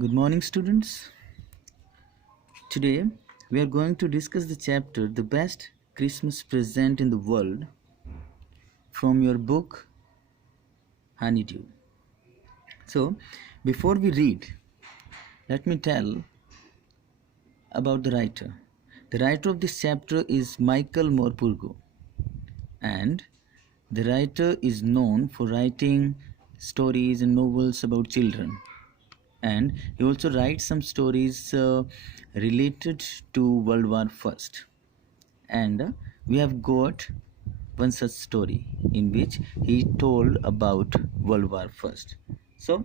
Good morning, students. Today we are going to discuss the chapter The Best Christmas Present in the World from your book Honeydew. So, before we read, let me tell about the writer. The writer of this chapter is Michael Morpurgo, and the writer is known for writing stories and novels about children. And he also writes some stories related to World War First. And we have got one such story in which he told about World War First. So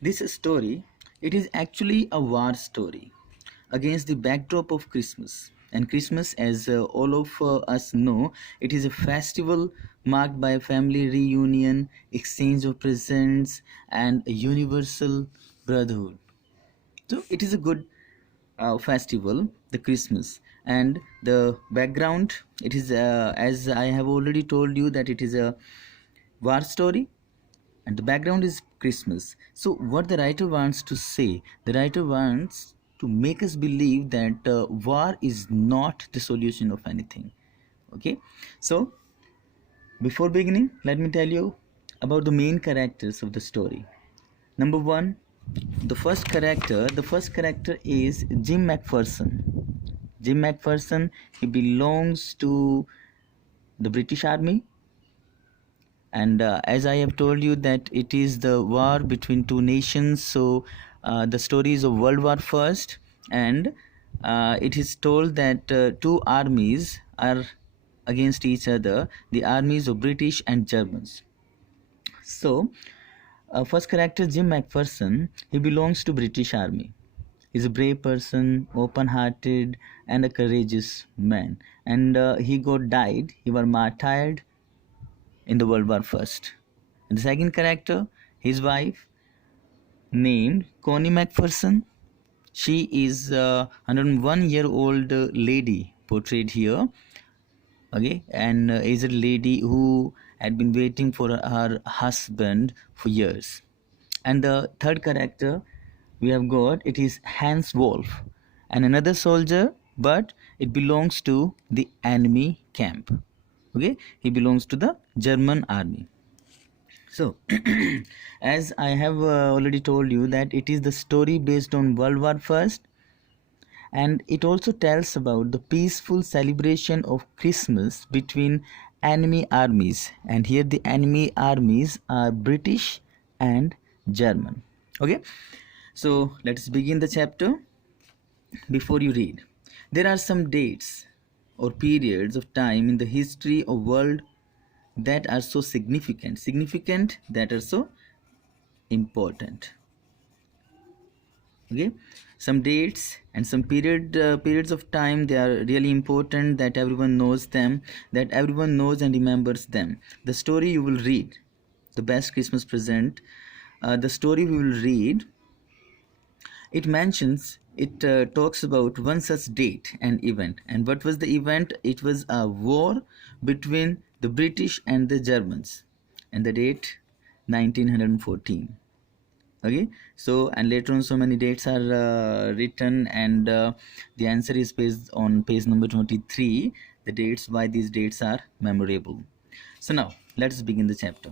this story, it is actually a war story against the backdrop of Christmas. And Christmas, as all of us know, it is a festival marked by a family reunion, exchange of presents, and a universal brotherhood. So it is a good festival, the Christmas. And the background, it is as I have already told you, that it is a war story, and the background is Christmas. So what the writer wants to say, the writer wants to make us believe that war is not the solution of anything. Okay, so before beginning, let me tell you about the main characters of the story. Number one, the first character is Jim McPherson. Jim McPherson, he belongs to the British Army, and as I have told you that it is the war between two nations. So the story is of World War First, and it is told that two armies are against each other, the armies of British and Germans. So first character Jim McPherson, he belongs to British Army. He's a brave person, open-hearted, and a courageous man. And he got died. He was martyred in the World War First. And the second character, his wife, named Connie McPherson. She is a 101-year-old lady portrayed here. Okay, and is a lady who had been waiting for her husband for years. And the third character we have got, it is Hans Wolf, and another soldier, but it belongs to the enemy camp. Okay, he belongs to the German army. So as I have already told you that it is the story based on World War First, and it also tells about the peaceful celebration of Christmas between enemy armies. And here the enemy armies are British and German. Okay, so let's begin the chapter. Before you read, there are some dates or periods of time in the history of world that are so significant, that are so important. Okay, some dates and some periods of time, they are really important, that everyone knows them, that everyone knows and remembers them. The story you will read, The Best Christmas Present, the story we will read, it talks about one such date and event. And what was the event? It was a war between the British and the Germans, and the date 1914. Okay, so and later on so many dates are written, and the answer is based on page number 23, the dates, why these dates are memorable. So now let's begin the chapter.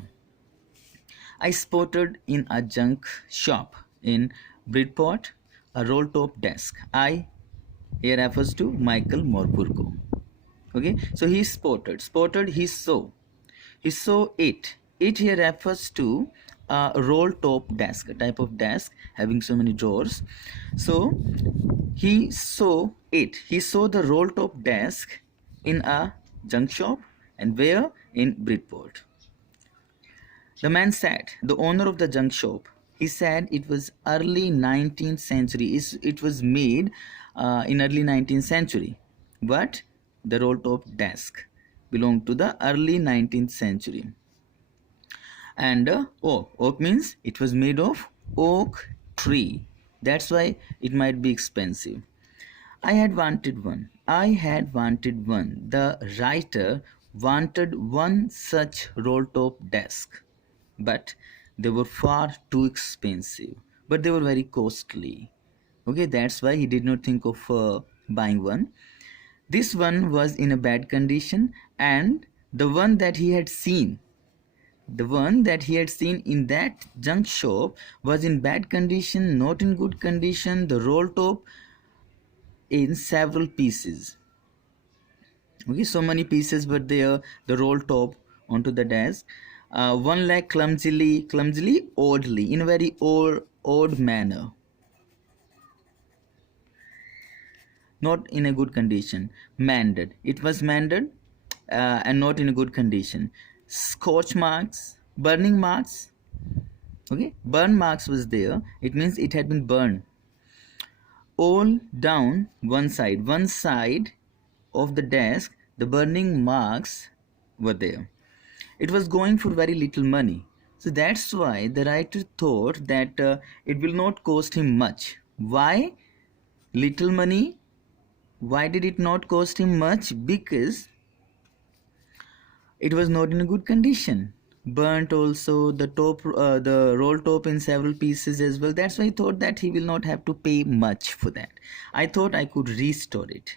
I spotted in a junk shop in Bridport a roll top desk. I here refers to Michael Morpurgo. Okay, so he spotted, he saw it here refers to a roll top desk, a type of desk having so many drawers. So he saw the roll top desk in a junk shop, and where? In Bridport. The man said, the owner of the junk shop, he said it was early 19th century. It was made in early 19th century. But the roll top desk belonged to the early 19th century. And oak means it was made of oak tree. That's why it might be expensive. I had wanted one. The writer wanted one such roll top desk, but they were far too expensive. but they were very costly. Okay, that's why he did not think of buying one. This one was in a bad condition, and the one that he had seen in that junk shop was in bad condition, not in good condition. The roll top in several pieces. Okay, so many pieces were there, the roll top onto the desk. One leg clumsily, oddly, in a very odd manner, not in a good condition. Mended. It was mended and not in a good condition. Scorch marks, burning marks. Okay, burn marks was there. It means it had been burned. All down one side of the desk, the burning marks were there. It was going for very little money. So that's why the writer thought that it will not cost him much. Why little money? Why did it not cost him much? Because it was not in a good condition. Burnt also, the roll top in several pieces as well. That's why I thought that he will not have to pay much for that. I thought I could restore it.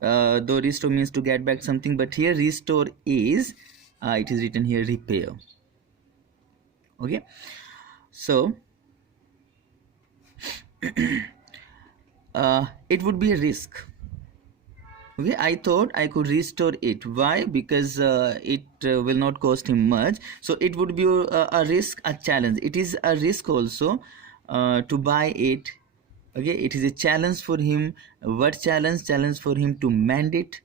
Though restore means to get back something, but here restore is, it is written here repair. Okay, so it would be a risk. Okay, I thought I could restore it. Why? Because it will not cost him much. So it would be a risk, a challenge. It is a risk also to buy it. Okay, it is a challenge for him. What challenge? Challenge for him to mend it,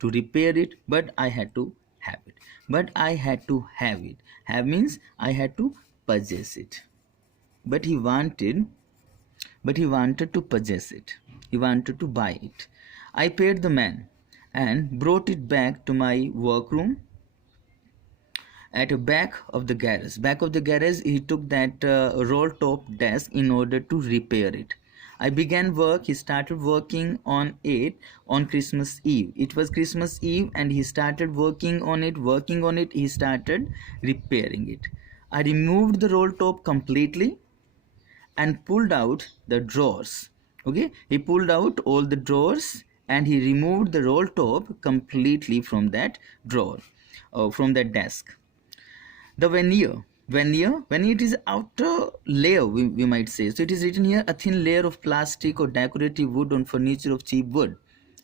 to repair it. But I had to have it. Have means I had to possess it. But he wanted to possess it. He wanted to buy it. I paid the man and brought it back to my workroom at the back of the garage. He took that roll top desk in order to repair it. I began work. He started working on it on Christmas Eve. It was Christmas Eve and he started working on it. He started repairing it. I removed the roll top completely and pulled out the drawers. Okay, he pulled out all the drawers and he removed the roll top completely from that drawer, from that desk. The veneer, it is outer layer, we might say. So it is written here, a thin layer of plastic or decorative wood on furniture of cheap wood.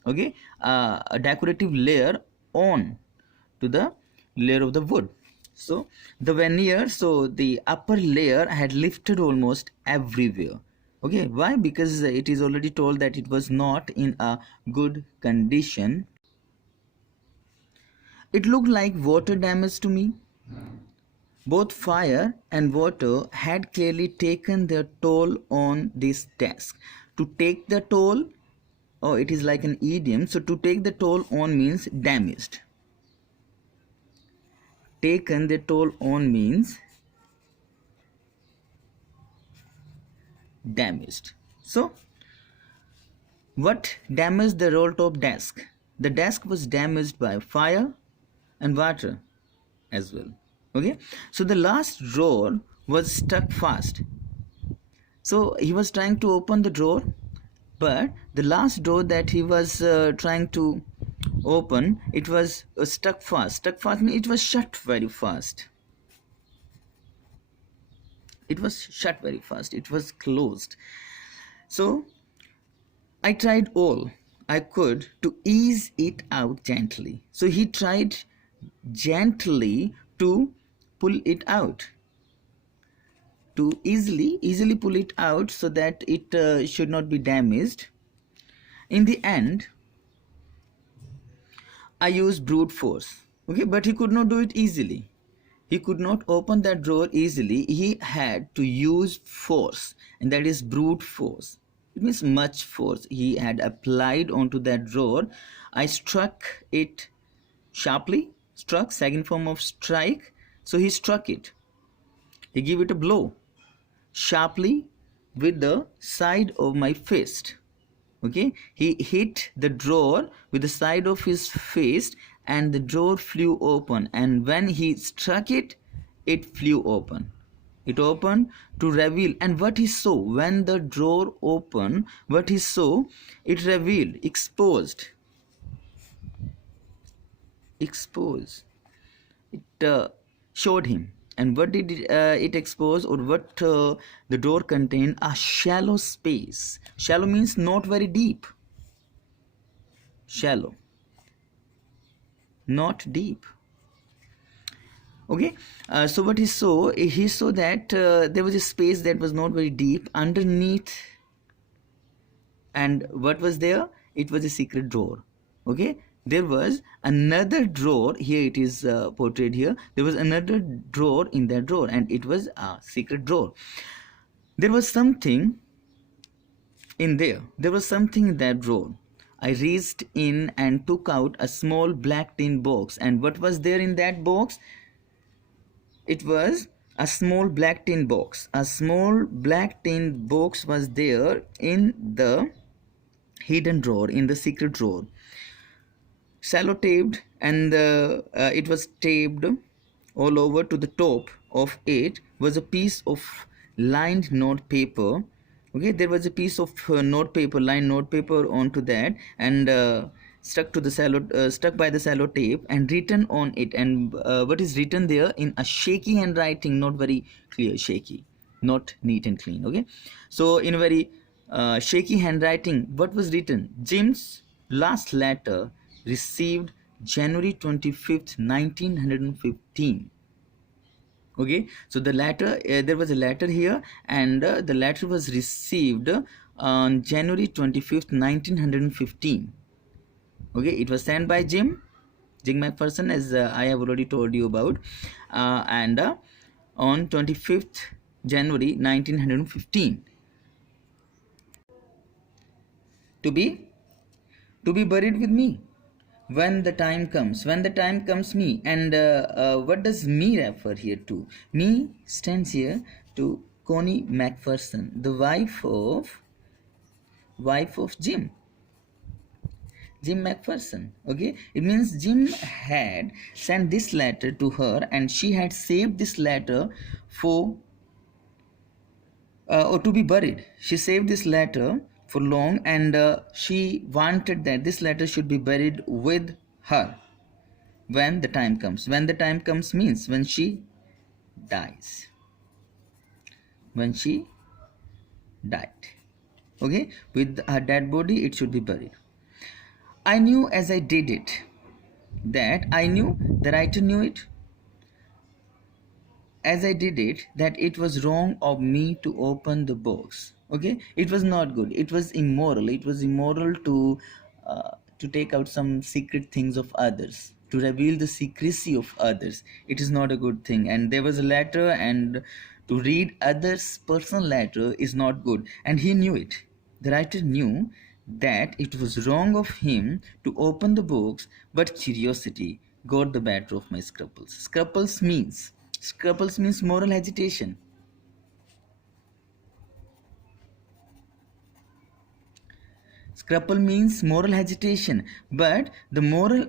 Okay, a decorative layer on to the layer of the wood. So the veneer, so the upper layer had lifted almost everywhere. Okay, why? Because it is already told that it was not in a good condition. It looked like water damage to me. Both fire and water had clearly taken their toll on this desk. To take the toll, it is like an idiom. So to take the toll on means damaged. Taken the toll on means damaged. So what damaged the roll top desk? The desk was damaged by fire and water as well. Okay, so the last drawer was stuck fast. So he was trying to open the drawer, but the last drawer that he was trying to open, it was stuck fast means it was shut very fast. It was closed. So I tried all I could to ease it out gently. So he tried gently to pull it out, to easily pull it out so that it should not be damaged. In the end, I used brute force. Okay, but he could not do it easily. He could not open that drawer easily. He had to use force, and that is brute force. It means much force he had applied onto that drawer. I struck it sharply. Struck, second form of strike. So he struck it. He gave it a blow sharply with the side of my fist. Okay, he hit the drawer with the side of his fist and the drawer flew open, and when he struck it, it flew open. It opened to reveal, and what he saw when the drawer opened, what he saw, it revealed, exposed. It showed him. And what did it expose, or what the door contained? A shallow space. Shallow means not very deep. Shallow, not deep. Okay, so what he saw that there was a space that was not very deep underneath. And what was there? It was a secret drawer. Okay, there was another drawer. Here it is portrayed here. There was another drawer in that drawer, and it was a secret drawer. There was something in there. There was something in that drawer. I reached in and took out a small black tin box. And what was there in that box? It was a small black tin box. A small black tin box was there in the hidden drawer, in the secret drawer. Sellotaped, and it was taped all over. To the top of it was a piece of lined note paper. Okay, there was a piece of note paper, lined note paper onto that, and stuck by the sellotape, and written on it. And what is written there in a shaky handwriting, not very clear, shaky, not neat and clean. Okay, so in a very shaky handwriting, what was written? Jim's last letter, received January 25th, 1915. Okay, so the letter, there was a letter here, and the letter was received on January 25th, 1915. Okay, it was sent by Jim McPherson, as I have already told you about, and on 25th January 1915, to be buried with me when the time comes. Me. And what does me refer here to? Me stands here to Connie McPherson, the wife of Jim McPherson. Okay, it means Jim had sent this letter to her, and she had saved this letter for or to be buried. She saved this letter for long, and she wanted that this letter should be buried with her when the time comes. When the time comes means when she dies. When she died. Okay, with her dead body, it should be buried. I knew as I did it that I knew, the writer knew it, as I did it, that it was wrong of me to open the box. Okay, it was not good. It was immoral. It was immoral to take out some secret things of others, to reveal the secrecy of others. It is not a good thing. And there was a letter, and to read others' personal letter is not good. And he knew it. The writer knew that it was wrong of him to open the books, but curiosity got the better of my scruples. Scruples means moral agitation. Scruple means moral agitation, but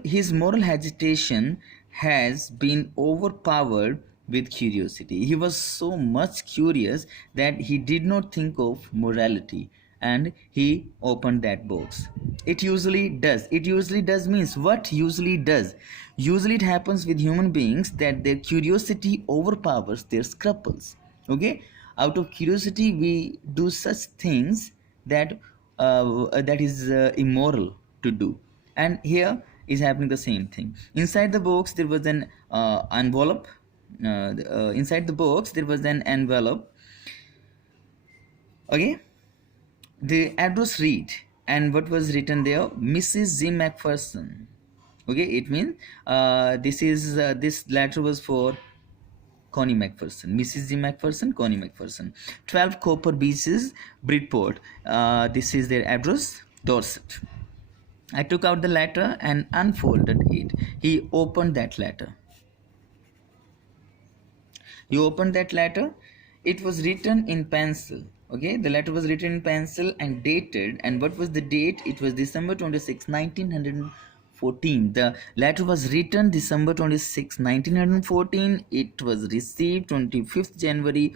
his moral agitation has been overpowered with curiosity. He was so much curious that he did not think of morality, and he opened that box. It usually does means what usually does. Usually it happens with human beings that their curiosity overpowers their scruples. Okay, out of curiosity we do such things that is immoral to do. And here is happening the same thing. Inside the box there was an envelope. Inside the box there was an envelope. Okay, the address read, and what was written there? Mrs. Jim McPherson. Okay, it means this letter was for Connie McPherson, Mrs. Jim McPherson, Connie McPherson, 12 Copper Beaches, Bridport. This is their address, Dorset. I took out the letter and unfolded it. He opened that letter. It was written in pencil. Okay, the letter was written in pencil and dated. And what was the date? It was December 26, 1914. 1914. The letter was written December 26, 1914. It was received 25th January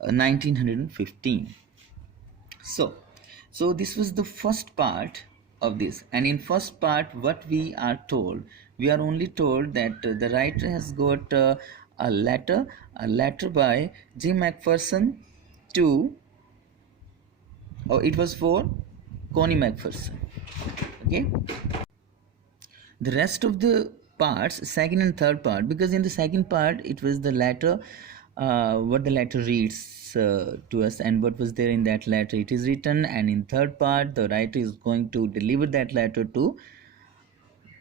1915. So this was the first part of this, and in first part what we are told, we are only told that the writer has got a letter by Jim McPherson to, it was for Connie McPherson. Okay, the rest of the parts, second and third part, because in the second part it was the letter, what the letter reads to us and what was there in that letter, it is written, and in third part the writer is going to deliver that letter to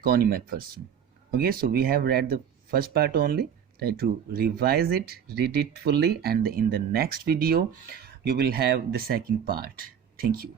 Connie McPherson. Okay, so we have read the first part only. Try to revise it, read it fully, and in the next video you will have the second part. Thank you.